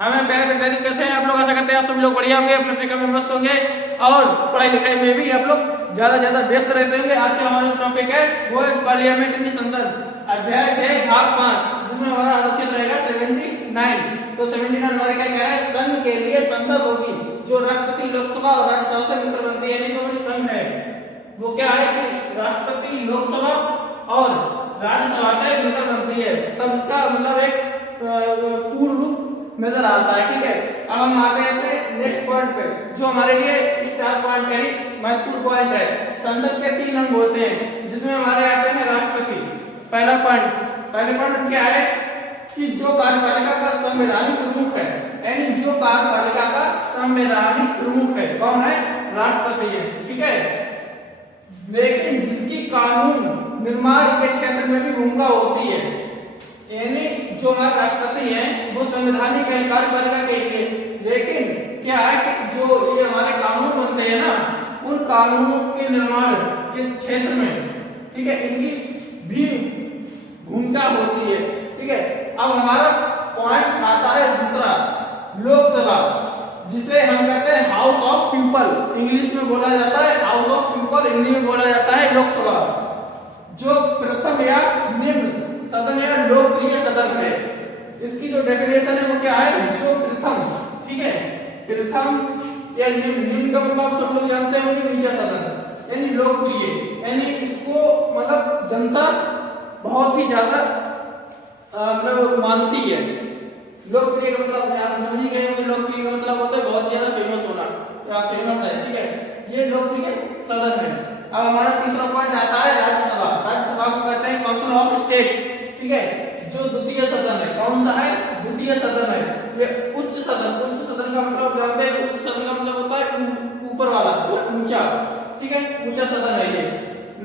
हाँ मैं प्यारे विद्यार्थी, कैसे हैं आप लोग? आशा करते हैं आप सभी लोग बढ़िया होंगे, अपने काम में मस्त होंगे और पढ़ाई लिखाई में भी आप लोग ज्यादा व्यस्त रहते होंगे। आज का हमारा टॉपिक है वो है पार्लियामेंट्री संसद, अध्याय 6 भाग 5, जिसमें हमारा अनुच्छेद रहेगा 79। तो 79 हमारे क्या है? संघ के लिए संसद होगी जो राष्ट्रपति, लोकसभा और राज्यसभा से मिलकर बनती है। यानी जो हमारी संघ है वो क्या है कि राष्ट्रपति, लोकसभा और राज्यसभा से मिलकर बनती है, तब इसका मतलब एक पूर्ण रूप नजर आता है। ठीक है, अब हम आते हैं नेक्स्ट पॉइंट पे, जो हमारे लिए स्टार पॉइंट यानी महत्वपूर्ण पॉइंट है। संसद के 3 अंग होते हैं, जिसमें हमारे आते हैं राष्ट्रपति। पहले पॉइंट क्या है कि जो कार्यपालिका का संवैधानिक प्रमुख है, यानी जो कार्यपालिका का संवैधानिक प्रमुख है कौन है? राष्ट्रपति है। ठीक है, लेकिन जिसकी कानून निर्माण के क्षेत्र में भी भूमिका होती है, यानी जो हमारे राष्ट्रपति हैं वो संवैधानिक है कार्यपालिका के लिए, लेकिन क्या है कि जो ये हमारे कानून बनते हैं ना, उन कानूनों के निर्माण के क्षेत्र में, ठीक है, इनकी भी भूमिका होती है। ठीक है, अब हमारा पॉइंट आता है दूसरा, लोकसभा, जिसे हम कहते हैं हाउस ऑफ पीपल, इंग्लिश में बोला जाता है हाउस ऑफ पीपल, हिंदी में बोला जाता है लोकसभा। जो प्रथम या निम्न सदन या लोकप्रिय सदन है, इसकी जो डेफिनेशन है वो क्या है? जो प्रथम, ठीक है, प्रथम या निम्न का मतलब सब लोग जानते होंगे, नीचा सदन यानी लोकप्रिय, यानी इसको मतलब जनता बहुत ही ज्यादा मतलब मानती है। लोकप्रिय का मतलब आप समझ गए होंगे, लोकप्रिय का मतलब होता है बहुत ज्यादा फेमस होना या फेमस है। ठीक है, ये लोकप्रिय सदन है। अब हमारा तीसरा पॉइंट आता है राज्यसभा। राज्यसभा को कहते हैं काउंसिल ऑफ स्टेट। ठीक है, जो द्वितीय सदन है, कौन सा है? द्वितीय सदन है। ये उच्च सदन का मतलब जानते हैं, उच्च सदन का मतलब होता है ऊपर वाला, ऊंचा। ठीक है, ऊंचा सदन है ये।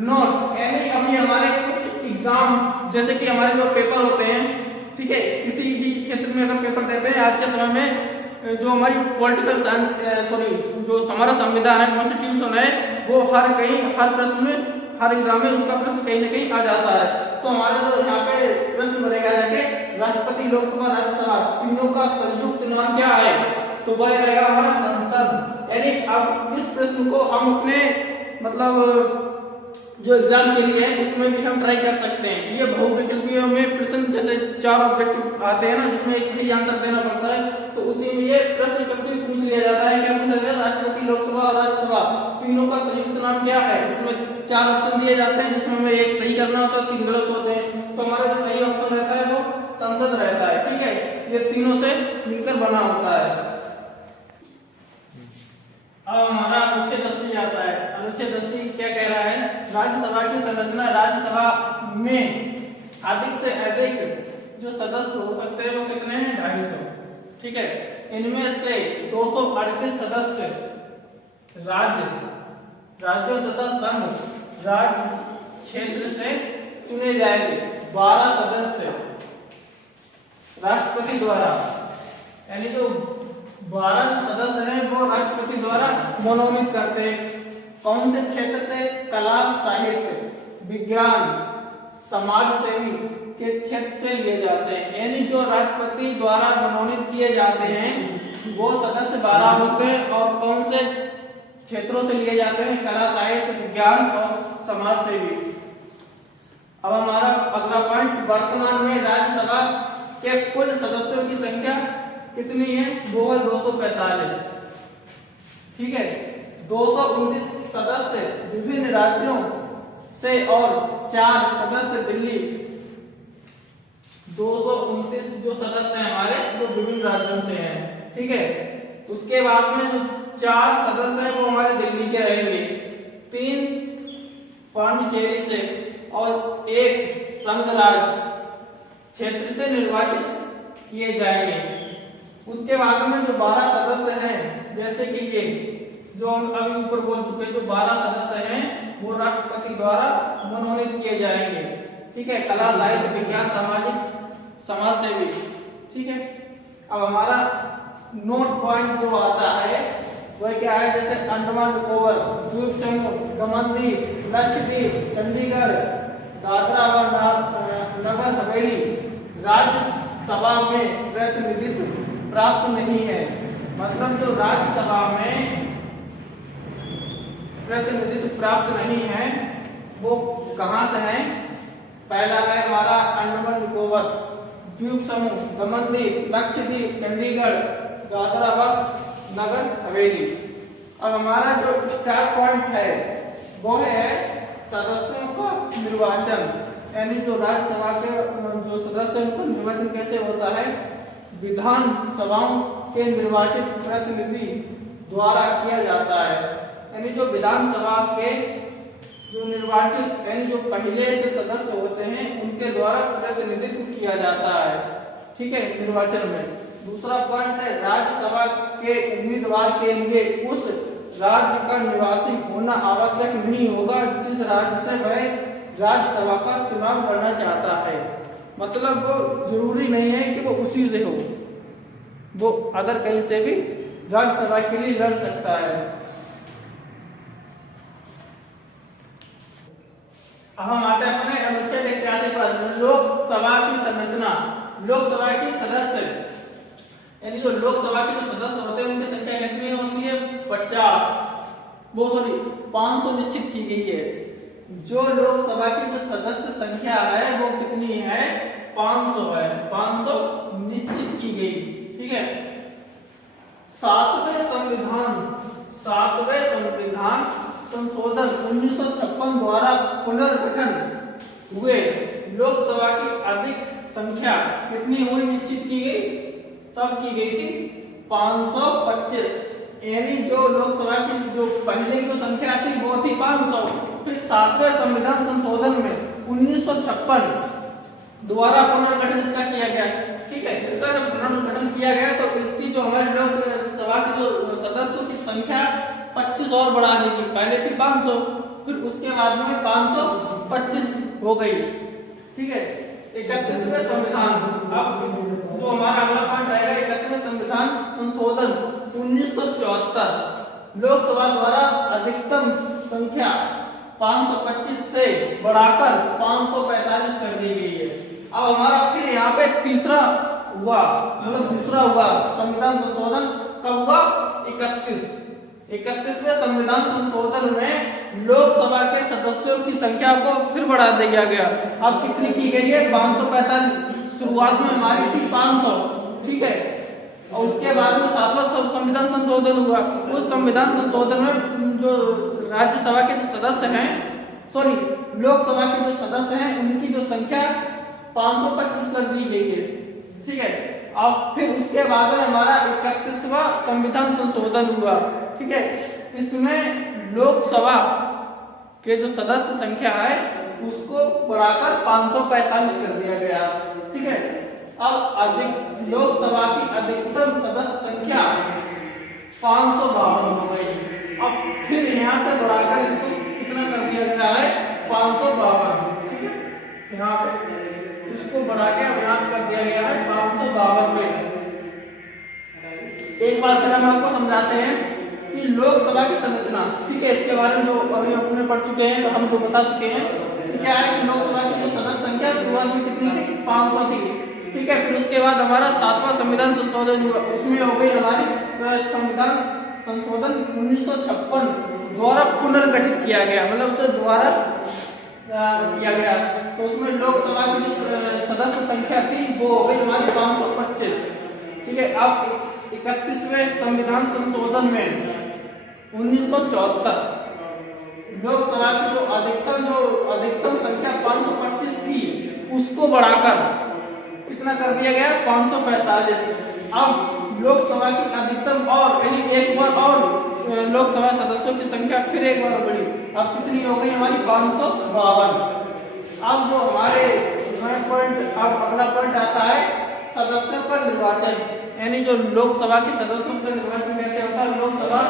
नोट, यानी अभी हमारे कुछ एग्जाम, जैसे कि हमारे जो पेपर होते हैं, ठीक है, किसी भी क्षेत्र में अगर पेपर देते हैं आज के समय में, जो हमारी पॉलिटिकल साइंस जो हमारा संविधान है, कॉन्स्टिट्यूशन है, वो हर प्रश्न में, हर एग्जाम में उसका प्रश्न कहीं ना कहीं आ जाता है। तो हमारे जो यहाँ पे प्रश्न बनेगा जाके राष्ट्रपति, लोकसभा, राज्यसभा तीनों का संयुक्त नाम क्या है? तो वह रहेगा हमारा संसद। यानी अब इस प्रश्न को हम अपने मतलब जो एग्जाम के लिए है उसमें भी हम ट्राई कर सकते हैं। ये बहुविकल्पीय में प्रश्न, जैसे 4 ऑब्जेक्टिव आते हैं ना, जिसमें एक सही आंसर देना पड़ता है, तो उसी में ये प्रश्न कभी पूछ लिया जाता है। क्या पूछा जाता है? राष्ट्रपति, लोकसभा और राज्यसभा तीनों का संयुक्त नाम क्या है? उसमें 4 ऑप्शन दिए जाते हैं, जिसमें हमें एक सही करना होता है, 3 गलत होते हैं। तो हमारा जो सही ऑप्शन रहता है वो संसद रहता है। ठीक है, ये तीनों से मिलकर बना होता है। अब हमारा अनुच्छेद 80 आता है। अनुच्छेद 80 क्या कह रहा है? राज्यसभा की संरचना। राज्यसभा में अधिक से अधिक जो सदस्य हो सकते हैं वो कितने हैं? 250। ठीक है, इनमें से 238 सदस्य राज्यों तथा संघ राज्य क्षेत्र से चुने जाएंगे। 12 सदस्य राष्ट्रपति द्वारा, यानी जो 12 सदस्य हैं वो राष्ट्रपति द्वारा मनोनीत करते हैं। कौन से क्षेत्र से? कला, साहित्य, विज्ञान, समाज सेवी के क्षेत्र से लिए जाते हैं। यानी जो राष्ट्रपति द्वारा मनोनीत किए जाते हैं वो सदस्य 12 होते हैं, और कौन से क्षेत्रों से लिए जाते हैं? कला, साहित्य, विज्ञान और समाज सेवी। अब हमारा अगला पॉइंट, वर्तमान में राज्यसभा के कुल सदस्यों की संख्या कितनी है? वो है 245। ठीक है, 229 सदस्य विभिन्न राज्यों से और 4 सदस्य दिल्ली। 229 जो सदस्य हैं हमारे वो विभिन्न राज्यों से हैं। ठीक है, उसके बाद में जो 4 सदस्य हैं वो हमारे दिल्ली के रहेंगे, 3 पांडिचेरी से और 1 संघ राज्य क्षेत्र से निर्वाचित किए जाएंगे। उसके बाद में जो 12 सदस्य हैं, जैसे कि ये जो हम अभी ऊपर बोल चुके, जो 12 सदस्य हैं वो राष्ट्रपति द्वारा मनोनीत किए जाएंगे। ठीक है, कला, साहित्य, विज्ञान, समाज सेवी। ठीक है, अब हमारा नोट पॉइंट जो आता है वह क्या है? जैसे अंडमान निकोबार द्वीप समूह, दमन द्वीप, लक्षद्वीप, चंडीगढ़, दादरा व नगर हवेली राज्यसभा में प्रतिनिधित्व प्राप्त नहीं है। मतलब जो राज्यसभा में प्रतिनिधित्व प्राप्त नहीं है वो कहाँ से है? पहला है हमारा अंडमान निकोबार द्वीप समूह, दमन द्वीप, लक्षद्वीप, चंडीगढ़, दादरा व नगर हवेली। अब हमारा जो स्टार्ट पॉइंट है वो है सदस्यों का निर्वाचन, यानी जो राज्यसभा के जो सदस्य हैं उनका निर्वाचन कैसे होता है? विधान सभाओं के निर्वाचित प्रतिनिधि द्वारा किया जाता है। यानी जो विधानसभा के जो निर्वाचित यानी जो पहले से सदस्य होते हैं उनके द्वारा प्रतिनिधित्व किया जाता है, ठीक है, निर्वाचन में। दूसरा पॉइंट है राज्यसभा के उम्मीदवार के लिए उस राज्य का निवासी होना आवश्यक नहीं होगा जिस राज्य से वह राज्यसभा का चुनाव करना चाहता है। मतलब वो जरूरी नहीं है कि वो उसी से हो, वो अदर कहीं से भी राज्यसभा के लिए लड़ सकता है। हम आते हैं अपने अनुच्छेद 81 पर लोकसभा की संरचना। लोकसभा की सदस्य यानी जो लोकसभा के जो सदस्य होते हैं उनकी संख्या कितनी होती है? 500 निश्चित की गई है। जो लोकसभा की जो सदस्य संख्या है वो कितनी है? 500 है, 500 निश्चित की गई, ठीक है। सातवें संविधान संशोधन 1956 द्वारा पुनर्गठन हुए लोकसभा की अधिक संख्या कितनी हुई निश्चित की गई? तब की गई थी 525। यानी जो लोकसभा की जो पहले की जो संख्या थी वो थी 500, फिर सातवें संविधान संशोधन में 1956 द्वारा पुनर्गठन इसका किया गया, ठीक है। इसका जब पुनर्गठन किया गया तो इसकी जो हमारे लोकसभा की जो सदस्यों की संख्या 25 और बढ़ा दी गई। पहले थी 500, फिर उसके बाद में 525 हो गई, ठीक है। 31वें संविधान, अब जो हमारा अगला पॉइंट रहेगा 31वें संविधान संशोधन 1974 लोकसभा द्वारा अधिकतम संख्या 525 से बढ़ाकर 545 कर दी गई है। अब हमारा फिर यहाँ पे तीसरा हुआ, मतलब दूसरा हुआ संविधान संशोधन कब हुआ? 31वें संविधान संशोधन में लोकसभा के सदस्यों की संख्या को फिर बढ़ा दिया गया। अब कितनी की गई है? 545। शुरुआत में हमारी थी 500, ठीक है। और उसके बाद में सातवां संविधान संशोधन हुआ। उस संविधान संशोधन में जो राज्यसभा के जो सदस्य हैं, लोकसभा के जो सदस्य हैं उनकी जो संख्या 525 कर दी गई है, ठीक है। अब फिर उसके बाद में हमारा 31वां संविधान संशोधन हुआ, ठीक है। इसमें लोकसभा के जो सदस्य संख्या है उसको बढ़ाकर 545 कर दिया गया, ठीक है। अब लोकसभा की अधिकतम सदस्य संख्या 552 हो गई। अब फिर यहाँ से बढ़ाकर इसको कितना कर दिया गया है? 552, ठीक है। यहाँ पे इसको बढ़ा के अब यहाँ कर दिया गया है 552 में। एक बात फिर हम आपको समझाते हैं कि लोकसभा की संरचना, ठीक है। इसके बारे में जो अभी अपने पढ़ चुके हैं, हम जो बता चुके हैं, क्या है कि लोकसभा की जो सदस्य संख्या शुरुआत में कितनी थी? 500 थी, ठीक है। फिर उसके बाद हमारा सातवां संविधान संशोधन हुआ, उसमें हो गई हमारी संविधान संशोधन 1956 द्वारा पुनर्गठित किया गया, मतलब उसे द्वारा किया गया। तो उसमें लोकसभा की जो सदस्य संख्या थी वो हो गई हमारी 525, ठीक है। अब 31वें संविधान संशोधन में 1974 लोकसभा की जो अधिकतम संख्या 525 थी उसको बढ़ाकर कितना कर दिया गया? 545। अब लोकसभा की अधिकतम और एक बार और लोकसभा सदस्यों की संख्या फिर एक बार बढ़ी। अब कितनी हो गई हमारी? 552। अब जो हमारे पॉइंट, अब अगला पॉइंट आता है सदस्यों का निर्वाचन, यानी जो लोकसभा के सदस्यों का निर्वाचन कैसे होता है? लोकसभा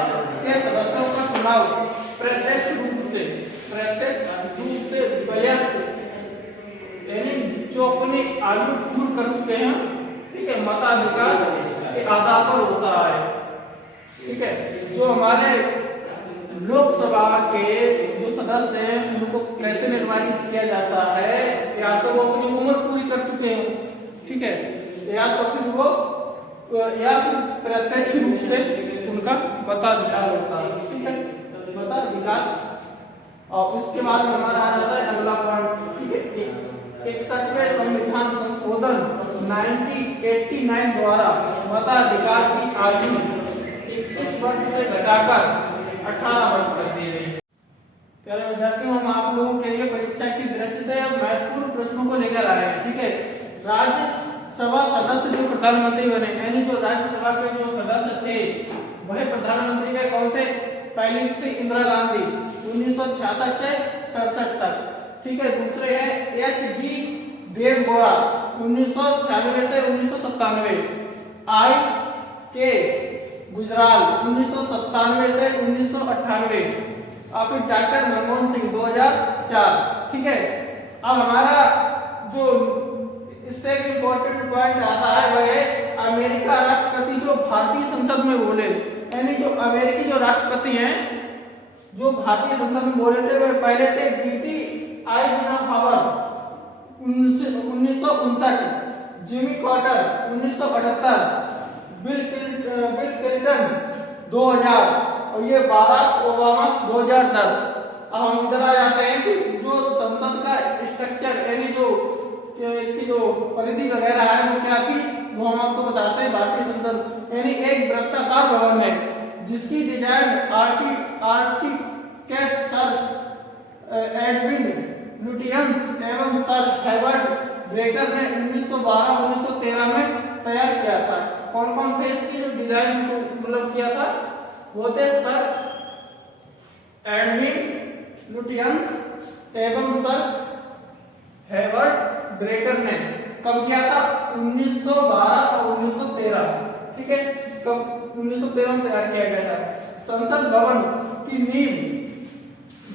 के सदस्यों का चुनाव प्रत्यक्ष रूप से वयस्क यानी जो अपनी आयु पूर्ण कर चुके हैं, ठीक है, मताधिकार के आधार पर होता है, ठीक है। जो हमारे लोकसभा के जो सदस्य हैं उनको कैसे निर्वाचित किया जाता है? या तो वो अपनी उम्र पूरी कर चुके हैं, ठीक है, या तो फिर वो या फिर प्रत्यक्ष रूप से उनका मताधिकार होता है। ठीक है, मताधिकार। और उसके बाद हमारा आ जाता है अगला पॉइंट। ठीक है, 61वें संविधान संशोधन 1989 द्वारा मताधिकार की आयु 21 वर्ष से घटाकर 18 वर्ष कर दी गई। प्यारे विद्यार्थियों, हम आप लोगों के लिए परीक्षा की दृष्टि से महत्वपूर्ण प्रश्नों को लेकर आए हैं। ठीक है, राज्यसभा सदस्य जो प्रधानमंत्री बने, यानी जो राज्यसभा के जो सदस्य थे वह प्रधानमंत्री के कौन थे? पहली थी इंदिरा गांधी 1966 से 67 तक। ठीक है, दूसरे हैं एच.जी. देवगौड़ा 1996 से 1997, आई.के. गुजराल 1997 से 1998 और फिर डॉक्टर मनमोहन सिंह 2004। ठीक है, अब हमारा जो इससे भी इम्पोर्टेंट पॉइंट आता है वह है अमेरिका राष्ट्रपति जो भारतीय संसद में बोले, यानी जो अमेरिकी जो राष्ट्रपति हैं जो भारतीय संसद में बोले थे वह पहले थे D T. Eisenhower 1959, Jimmy Carter 1978, Bill Clinton 2000 और ये बाराक ओबामा 2010। अब हम इधर आ जाते हैं कि जो संसद का स्ट्रक्चर यानी जो इसकी जो परिधि वगैरह है वो क्या थी, वो हम आपको बताते हैं। भारतीय संसद यानी एक वृत्ताकार भवन है जिसकी design architect sir Edwin Lutyens एवं सर हेवर्ड ब्रेकर ने 1912-1913 में तैयार किया था। कौन कौन थे इसकी जो डिजाइन को मतलब किया था? वो थे सर एडविन लुटियंस एवं सर हेवर्ड ब्रेकर ने। कब किया था? 1912 और 1913। ठीक है, कब? 1913 में तैयार किया गया था। संसद भवन की नींव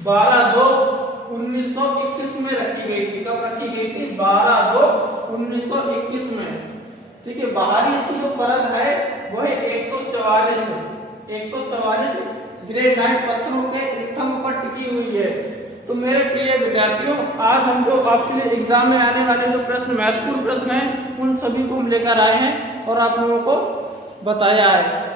12/2/1921 में रखी गई थी। कब रखी गई थी? 12/2/1921 में। ठीक है, बाहरी इसकी जो परत है वह 144 ग्रेनाइट पत्थरों के स्तंभ पर टिकी हुई है। तो मेरे प्रिय विद्यार्थियों, आज हम जो आपके लिए एग्जाम में आने वाले जो प्रश्न महत्वपूर्ण प्रश्न हैं उन सभी को हम लेकर आए हैं और आप लोगों को बताया है।